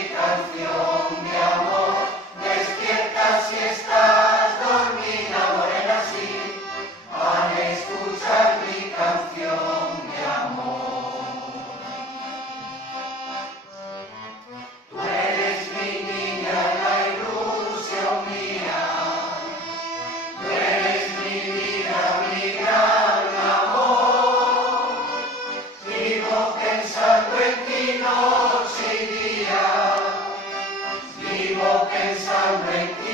mi canción de amor. Despierta si estás dormida, morena, sí, al escuchar mi canción de amor. Tú eres mi niña, la ilusión mía. Tú eres mi vida, mi gran amor. Vivo pensando en ti noche y día. Vivo pensando en ti.